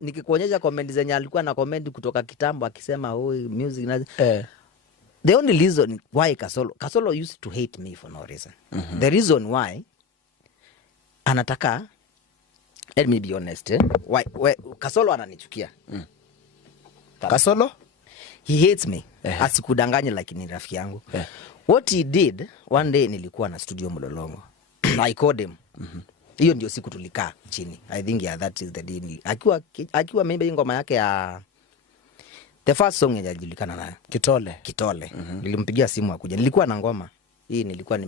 nikikuonyesha comment zenye alikuwa na comment kutoka kitambo akisema music na the only reason why Kasolo used to hate me for no reason. The reason why anataka, let me be honest, why Kasolo ananichukia. Kasolo he hates me. Asikudanganye like ni rafiki yangu. What he did one day, nilikuwa na studio Mlolongo. I called him. Hiyo ndio siku tulikaa chini. I think that is the day. Akiwa maybe ngoma yake ya the first song yenye alijulikana nayo Kitole. Nilimpigia simu akuja. Nilikuwa na ngoma. Hii nilikuwa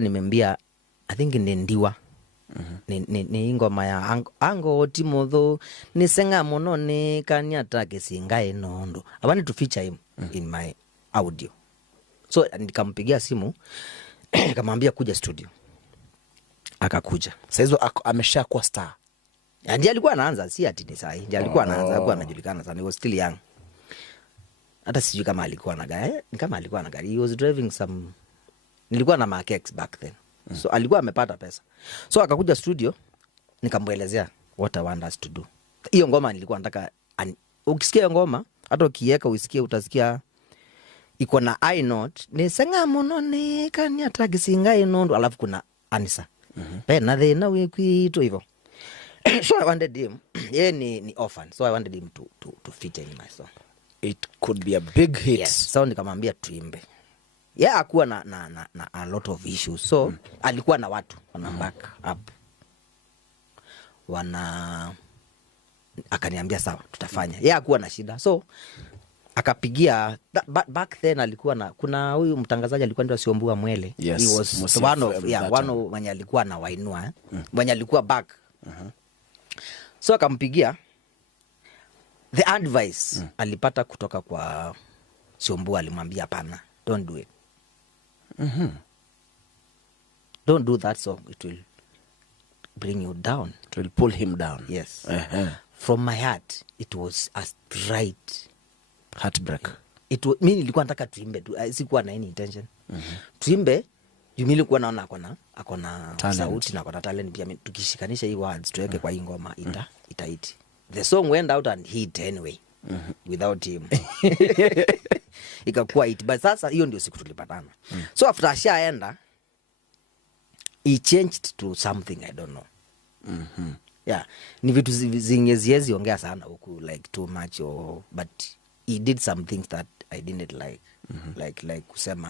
nimembia I think Ndiwa. Ni ngoma ya ango timotho nisenga mono ni kanyata kisingae nondo. I wanted to feature him in my audio. So nikampigia simu nikamwambia kuja studio. Akakuja. Sasa hizo ameshakuwa star. Ndiye alikuwa anaanza, si ati ni sahi. Ndiye alikuwa anaanza, alikuwa anajulikana sana. He was still young. Hata sijui kama alikuwa na gari. He was driving some, nilikuwa na Mark back then. So alikuwa amepata pesa. So akakuja studio, nikamwelezea what I want us to do. Hiyo ngoma nilikuwa nataka ukisikia ngoma, hata ukiweka usikie utasikia iko na I note, ni senga mono ni kanyata kisingae nondo, alafu kuna Anisa. Pena the na wikuito hivyo. So I wanted him, ni orphan. So I wanted him to feature in my song. It could be a big hit. Yes. So nikamwambia tuimbe. Hakuwa na a lot of issues. So alikuwa na watu wana back up. Akaniambia sawa tutafanya. Hakuwa na shida. So akapigia back then alikuwa na, kuna huyu mtangazaji alikuwa ndio Siombua Mwele. Yes. He was one of mwenye alikuwa na wainua, mwenye alikuwa back. So akampigia, the advice alipata kutoka kwa Siombua, alimwambia hapana, don't do it. Don't do that song, it will bring you down. It will pull him down. Yes. From my heart, it was a straight heartbreak. Mimi nilikuwa nataka tuimbe tu, sikuwa na any intention. Tuimbe, mimi nilikuwa naona akona sauti na akona talent pia. Tukishikanisha hii words tuweke kwa hii ngoma itaiti. The song went out and hit anyway. Without him. Ikakuwa hit. But sasa hiyo ndio siku tulipatana. So after ashaenda, he changed to something I don't know. Ni vitu zingeziezi ongea sana huku like too much but he did some things that I didn't like. Like kusema